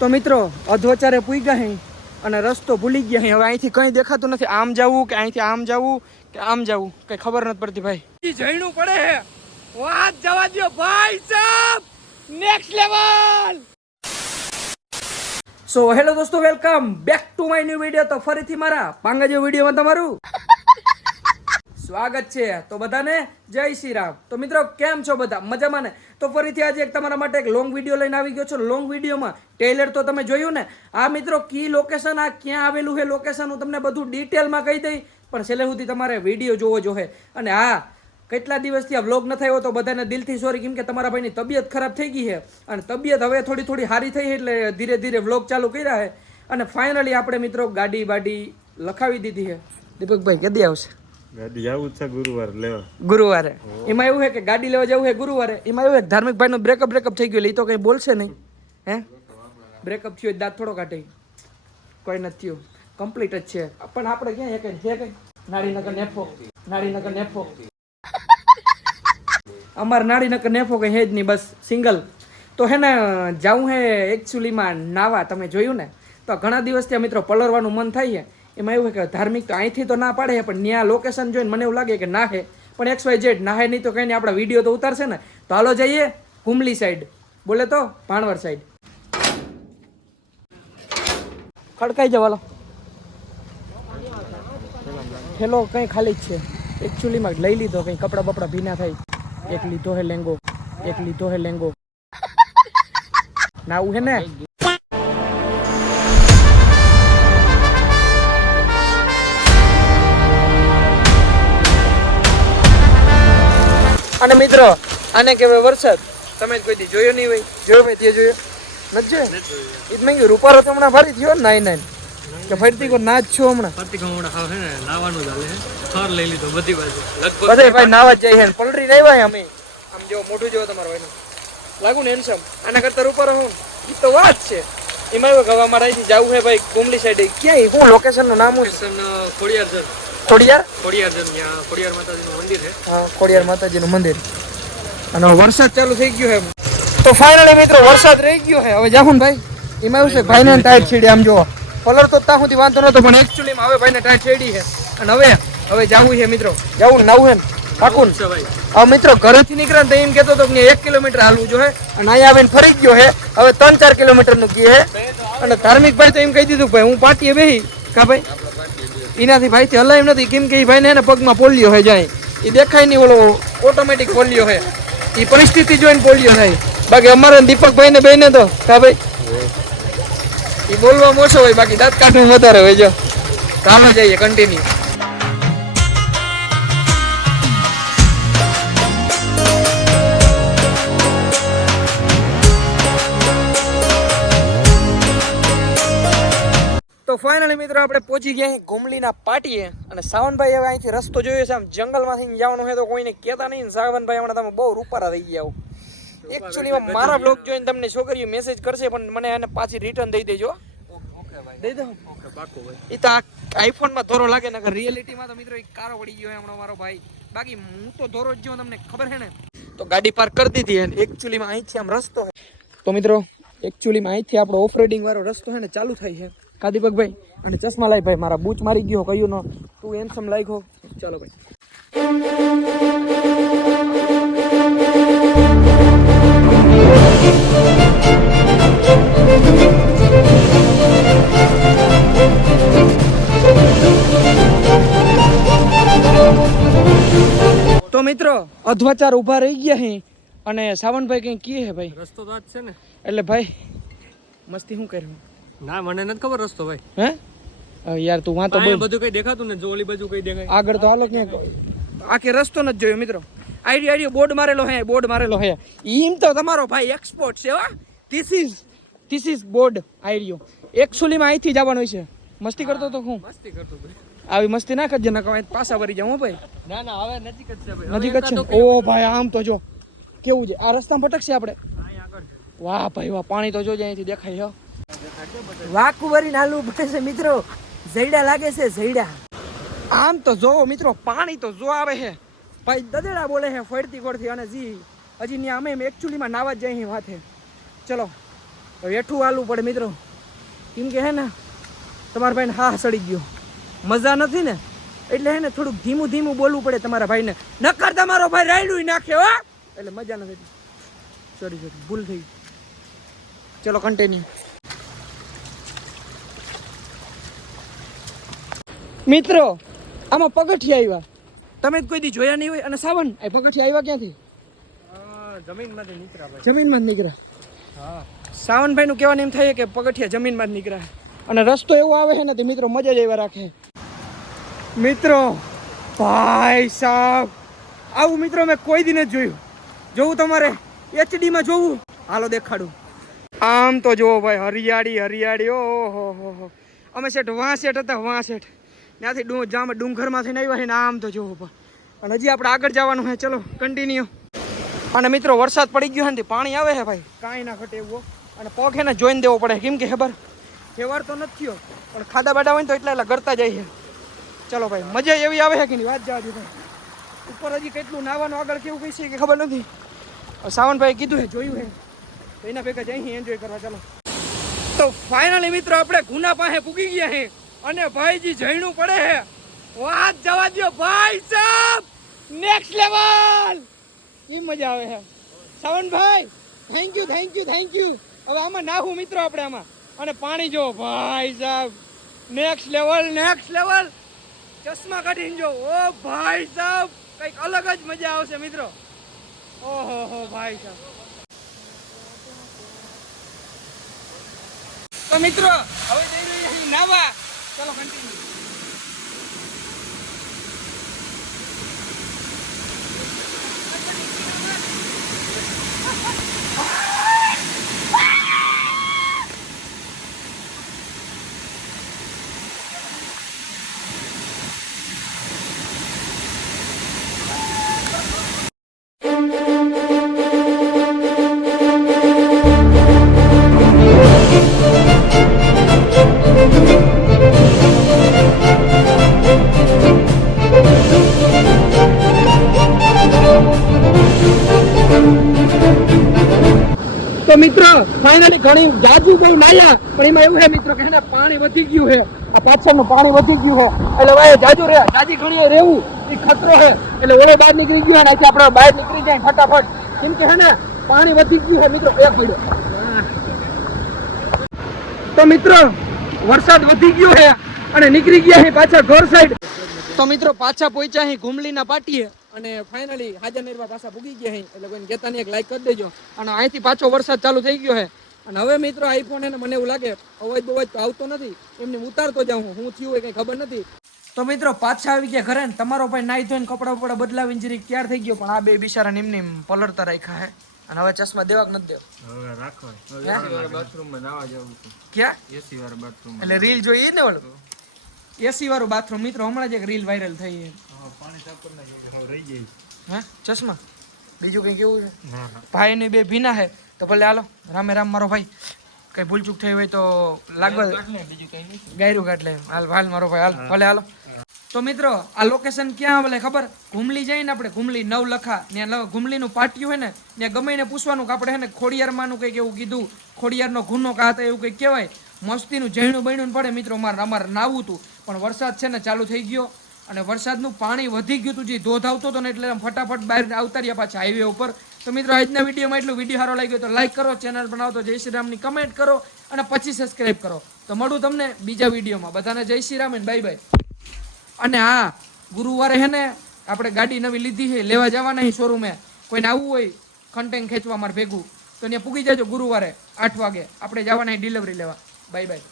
તો મિત્રો અધવચારે પૂગ્યા હે અને રસ્તો ભૂલી ગયા હે. હવે અહીંથી કંઈ દેખાતું નથી. આમ જવું કે અહીંથી આમ જવું કે આમ જવું કંઈ ખબર નથી પડતી ભાઈ. જઈનું પડે હે વાત જવા દો ભાઈ સાહેબ. Next level. સો હેલો દોસ્તો, welcome back to my new video. તો ફરીથી મારા પાંગા જેવો વિડીયોમાં તમારું સ્વાગત છે. તો બધાને જય શ્રી રામ. તો મિત્રો કેમ છો બધા? મજામાં ને? તો ફરીથી આજે એક તમારા માટે એક લોંગ વિડીયો લઈને આવી ગયો છો. લોંગ વિડીયોમાં ટેલર તો તમે જોયું ને. આ મિત્રો કી લોકેશન, આ ક્યાં આવેલું છે લોકેશન, હું તમને બધું ડિટેલમાં કહી દઈ, પણ છેલ્લે સુધી તમારે વિડીયો જોવો જોઈએ. અને હા, કેટલા દિવસથી આ વ્લોગ ન થયો તો બધાને દિલથી સોરી, કેમ કે તમારા ભાઈની તબિયત ખરાબ થઈ ગઈ છે અને તબિયત હવે થોડી સારી થઈ એટલે ધીરે ધીરે વ્લોગ ચાલુ કર્યા છે. અને ફાઇનલી આપણે મિત્રો ગાડી બાડી લખાવી દીધી છે. દીપકભાઈ કદી આવશે ગાડી જવું છે ગુરુવારે લેવા? ગુરુવારે. એમાં એવું છે કે ગાડી લેવા જવું છે ગુરુવારે. એમાં એવું છે ધાર્મિક ભાઈનું બ્રેકઅપ થઈ ગયું, એ તો કંઈ બોલશે નહીં. હે બ્રેકઅપ થયો દાંત થોડો કાઢે, કોઈ નથી થયું, કમ્પ્લીટ જ છે. પણ આપણે ક્યાં એક છે કઈ નાડીનગર નેફો અમારે નાડીનગર નેફો કઈ હે જ નહીં, બસ સિંગલ. તો હે ને જાવું હે એકચ્યુઅલીમાં નાવા. તમે જોયું ને, તો ઘણા દિવસથી મિત્રો પલરવાનું મન થાય છે. એમાં એવું છે કે ધાર્મિક તો અહીંથી તો ના પાડે છે, પણ ત્યાં લોકેશન જોઈને મને એવું લાગે કે ના હે, પણ XYZ ના હે નહીં તો કંઈ નહીં, આપણા વિડીયો તો ઉતારશે ને. તો હાલો જઈએ કુમલી સાઈડ, બોલે તો ભાણવર સાઈડ. ખડકાઈ જાવ હાલો. હેલો કંઈ ખાલી જ છે એકચ્યુઅલીમાં. લઈ લીધો કંઈ કપડાં બપડા ભીના થાય. એક લીધો હે લેંગો નાવું હે ને. અને મિત્રો આને કહેવાય વરસાદ. તમે કોઈ દી જોયો નહીં હોય? જોયો ભાઈ? તે જોયો નથી? જોયો એ જ મેં કીધું. રૂપારો તો હમણાં ફરી થયો નાઈ કે ફરતી કો ના જ છો હમણાં. ફરતી કો હમણાં ખાવ હે ને, નાવાનું ચાલે હે. થર લઈ લીધો બધી બાજુ લગભગ બધે ભાઈ નાવા જ જાય છે. પલરી નહીં ભાઈ અમે. આમ જો મોઢું જેવો તમારા ભાઈનું લાગુ ને હેન્ડસમ. આના કરતા રૂપારો હું એ તો વાત છે. એમાં એવું કે અમારે અહીંથી જવું છે ભાઈ કુમલી સાઈડ. ક્યાંય શું લોકેશન નું નામ? ખોડિયાર માતાજીનું મંદિર છે. હા, ખોડિયાર માતાજીનું મંદિર. અને વરસાદ ચાલુ થઈ ગયો છે. તો ફાઇનલી મિત્રો વરસાદ રહી ગયો છે. હવે જાહું ભાઈ. એમાં એવું છે ભાઈને ટાઈટ છેડી. આમ જો કલર તો ત્યાં સુધી વાંધો નતો, પણ એકચ્યુઅલીમાં હવે ભાઈને ટાઈટ છેડી છે. અને હવે જાવું છે મિત્રો. જાવું ને નાવું છે ને પાકું છે ભાઈ. હવે મિત્રો ઘરેથી નીકળે ને તો એમ કહેતો હતો કે 1 કિલોમીટર હાલવું જોઈએ, અને અહીંયા આવીને ફરી ગયો છે. હવે 3-4 કિલોમીટરનું કહે છે. અને ધાર્મિક ભાઈ તો એમ કહી દીધું ભાઈ હું પાટીએ બેહી કા ભાઈ એનાથી ભાઈથી હલાય એમ નથી, કેમ કે એ ભાઈને પગમાં પોલિયો હોય જાય. એ દેખાય નહીં, ઓલો ઓટોમેટિક પોલિયો હોય. એ પરિસ્થિતિ જોઈને પોલિયો થાય. બાકી અમારે દીપકભાઈ ને બેને તો કા ભાઈ એ બોલવા ઓછો હોય, બાકી દાંત કાઢવું વધારે હોય. જો કામ જઈએ કન્ટિન્યુ. તો ફાઇનલી મિત્રો આપણે પહોંચી ગયા ઘુમલીના પાટીએ. અને સાવનભાઈ હવે અહીંથી રસ્તો જોયો છે, આમ જંગલમાંથી જવાનું છે તો કોઈને કહેતા નહીં. સાવનભાઈ હમણાં તમે બહુ રૂપારા થઈ ગયા. એકચ્યુઅલીમાં મારા બ્લોગ જોઈને તમને છોકરીઓ મેસેજ કરશે, પણ મને એને પાછી રિટર્ન દઈ દેજો. દઈ દઉં એ તો આઈફોનમાં ધોરો લાગે ને, રિયાલિટીમાં તો મિત્રો એક કારો પડી ગયો હમણાં મારો ભાઈ. બાકી હું તો ધોરો જ જો, તમને ખબર છે ને. તો ગાડી પાર્ક કરી દીધી. અને એકચ્યુઅલીમાં અહીંથી આમ રસ્તો છે. તો મિત્રો એકચ્યુઅલીમાં અહીંથી આપણો ઓફ રોડિંગ વાળો રસ્તો છે ને ચાલુ થાય છે. કા દીપકભાઈ? અને ચશ્મા લાઈ ભાઈ, મારા બૂચ મારી ગયો કયું નો તું હેન્ડસમ લાગ્યો. ચાલો ભાઈ. તો મિત્રો અધ્વચાર ઉભા રહી ગયા હે. અને સાવનભાઈ કઈ કહે હે ભાઈ? રસ્તો તો આજ છે ને. એટલે ભાઈ મસ્તી શું કર્યું? ના મને નથી ખબર રસ્તો ભાઈ. હે યાર તું વાં તો બોલ. બધું કઈ દેખાતું ને, જો ઓલી બાજુ કઈ દેખાય આગળ તો હાલો ક્યાં આખે રસ્તો નથી જોયો મિત્રો. આઈડિયો બોર્ડ મારેલો હે. એમ તો તમારો ભાઈ એક્સપોર્ટ છે. This is board idea. એકચ્યુઅલીમાં અહીંથી જવાનું છે. મસ્તી કરતો તો હું મસ્તી કરતો ભાઈ. આવી મસ્તી ના કરજે, ના પાછા વળી જાઉં ભાઈ. ના હવે નજીક જ છે ભાઈ. નજીક જ છે. ઓ ભાઈ આમ તો જો કેવું છે. આ રસ્તામાં ભટકશે આપણે. વાહ ભાઈ વાહ, પાણી તો જોજે અહીંથી દેખાય છે. વાકુવરી નાલું બને છે મિત્રો. ઝૈડા લાગે છે ઝૈડા. આમ તો જો મિત્રો પાણી તો જો આવે છે ભાઈ. દદેડા બોલે છે ફરતી કોડથી. અને હજી ત્યાં અમે એકચ્યુઅલીમાં નાવા જ જઈએ વાથે. ચલો હવે એઠું હાલવું પડે મિત્રો, કેમ કે હે ને તમારા ભાઈને હા સડી ગયો, મજા નથી ને, એટલે હે ને થોડુંક ધીમું ધીમું બોલવું પડે તમારા ભાઈને, નકર તમારો ભાઈ રાયડું નાખે હો, એટલે મજા નથી. સોરી ભૂલ થઈ. ચલો કન્ટિન્યુ. મિત્રો આમાં પગથિયા આવ્યા, તમે કોઈ દી જોયા નહીં હોય. અને સાવન એ પગથિયા આવ્યા ક્યાંથી? જમીનમાંથી નીકળ્યા ભાઈ. જમીનમાં જ નીકળ્યા. હા, સાવનભાઈ નું કહેવાનું એમ થાય કે પગથિયા જમીનમાં જ નીકળ્યા. અને રસ્તો એવો આવે છે ને તે મિત્રો મજા જ એવા રાખે. મિત્રો ભાઈ સાહેબ આવું મિત્રો મેં કોઈ દી નથી જોયું. જોવું તમારે HD માં જોવું, હાલો દેખાડું. આમ તો જોવો ભાઈ, હરિયાળી હરિયાળી. ઓહો હો. અમે શેઠ વાંસેઠ હતા, વાંસેઠ ત્યાંથી ડુંગરમાંથી નહીં આવ્યા ને. આમ તો જોવો પણ, અને હજી આપણે આગળ જવાનું છે. ચલો કન્ટિન્યુ. અને મિત્રો વરસાદ પડી ગયો ને પાણી આવે છે ભાઈ, કાંઈ ના ઘટે એવું. અને પગ છે ને જોઈને દેવો પડે, કેમ કે ખબર તહેવાર તો નથી થયો પણ ખાડા બાડા હોય ને તો એટલા ગરતા જાય છે. ચલો ભાઈ મજા એવી આવે છે કે નહીં વાત જવા દો ભાઈ. ઉપર હજી કેટલું નાવાનું આગળ કેવું કઈ છે કે ખબર નથી. સાવનભાઈ કીધું છે, જોયું છે, તો એના ભેગા જઈ એન્જોય કરવા. ચાલો તો ફાઇનલી મિત્રો આપણે ગુના પાસે પૂગી ગયા છે અને ભાઈજી જઈનું પડે છે. વાત જવા દો ભાઈ સાહેબ, નેક્સ્ટ લેવલ. એ મજા આવે છે સાવનભાઈ. Thank you thank you thank you. હવે આમાં નાહું મિત્રો આપણે આમાં. અને પાણી જો ભાઈ સાહેબ, નેક્સ્ટ લેવલ નેક્સ્ટ લેવલ. ચશ્મા કાઢીને જો, ઓ ભાઈ સાહેબ કંઈક અલગ જ મજા આવશે મિત્રો. ઓહો હો ભાઈ સાહેબ. તો મિત્રો હવે જઈ રહ્યા છીએ નાવા. ચલો કન્ટિન્યુ. તો મિત્રો ફાઇનલી ઘણી જાજુ બહુ નાયા, પણ એમાં એવું છે મિત્રો કે એને પાણી વધી ગયું છે. આ પાછળનું પાણી વધી ગયું છે એટલે ભાઈ જાજુ રહ્યા, જાજી ઘણી રહેવું એ ખતરો છે. એટલે ઓલો બહાર નીકળી ગયો ને આપણે બહાર નીકળી જાય ફટાફટ, કેમ કે હે ને પાણી વધી ગયું છે મિત્રો. એક પડ્યો તો મિત્રો વરસાદ વધી ગયો છે અને નીકળી ગયા છે પાછા ઘર સાઈડ. તો મિત્રો પાછા પહોંચ્યા છે ઘુમલીના પાટીએ અને ફાઇનલી હાજર નિર્વા પાછા પૂગી ગયા છે. એટલે કોઈને કહેતાની એક લાઈક કરી દેજો. અને અહીંથી પાછો વરસાદ ચાલુ થઈ ગયો છે. અને હવે મિત્રો આઈફોન એને મને એવું લાગે અવાજ બવાજ તો આવતો નથી, એમને ઉતારતો જાઉં હું થયું હોય કંઈ ખબર નથી. તો મિત્રો પાછા આવી ગયા ઘરે ને તમારો ભાઈ નાઈ ધોઈને કપડા બપડા બદલાવીને જરી તૈયાર થઈ ગયો. પણ આ બે બિચારા એમની પલળતા રાખ્યા હે. અને હવે ચશ્મા દેવા કે નથી દેવા? હવે રાખવા. બાથરૂમમાં નાવા જવું છે. ક્યાં? એસી વાળા બાથરૂમ. એટલે રીલ જોઈએ ને ઓલું એસી વાળું બાથરૂમ. મિત્રો હમણાં જ એક રીલ વાયરલ થઈ છે. પાણી સાફ કરી નાખ્યું, રહી જાય. હા ચશ્મા બીજું કંઈ કેવું છે? ના ભાઈ ને બે ભીના હે તો ભલે હાલો. રામે રામ મારો ભાઈ, કઈ ભૂલચૂક થઈ હોય તો લાગવા બીજું કઈ નહીં, ગાયરું કાઢ લે. હાલ હાલ મારો ભાઈ હાલ ભલે હાલો. તો મિત્રો આ લોકેશન ક્યાં ભલે ખબર? ઘુમલી જાય ને આપણે, ઘુમલી નવલખા ત્યાં ઘુમલીનું પાટિયું હોય ને ત્યાં ગમે એને પૂછવાનું કે આપણે હે ને ખોડિયારમાંનું કંઈક એવું કીધું, ખોડિયારનો ગુનો કાં એવું કંઈક કહેવાય. મસ્તીનું જૈણું બૈણું પડે મિત્રો. અમારે નાવું હતું પણ વરસાદ છે ને ચાલુ થઈ ગયો અને વરસાદનું પાણી વધી ગયું હતું, જે ધોધ આવતો હતો ને એટલે ફટાફટ બહાર આવતા રહ્યા પાછા હાઈવે ઉપર. તો મિત્રો આજના વિડીયોમાં એટલું. વિડીયો સારો લાગ્યો તો લાઈક કરો, ચેનલ બનાવો તો જય શ્રી રામની કમેન્ટ કરો અને પછી સબસ્ક્રાઈબ કરો. તો મળું તમને બીજા વિડીયોમાં. બધાને જય શ્રી રામ અને બાય બાય. અને હા ગુરુવારે હે ને આપણે ગાડી નવી લીધી છે, લેવા જવાના છે શોરૂમે. કોઈને આવવું હોય કન્ટેન્ટ ખેંચવા મારે ભેગું તો ત્યાં પૂગી જાજો ગુરુવારે 8 વાગે. આપણે જવાના ડિલિવરી લેવા. Bye bye.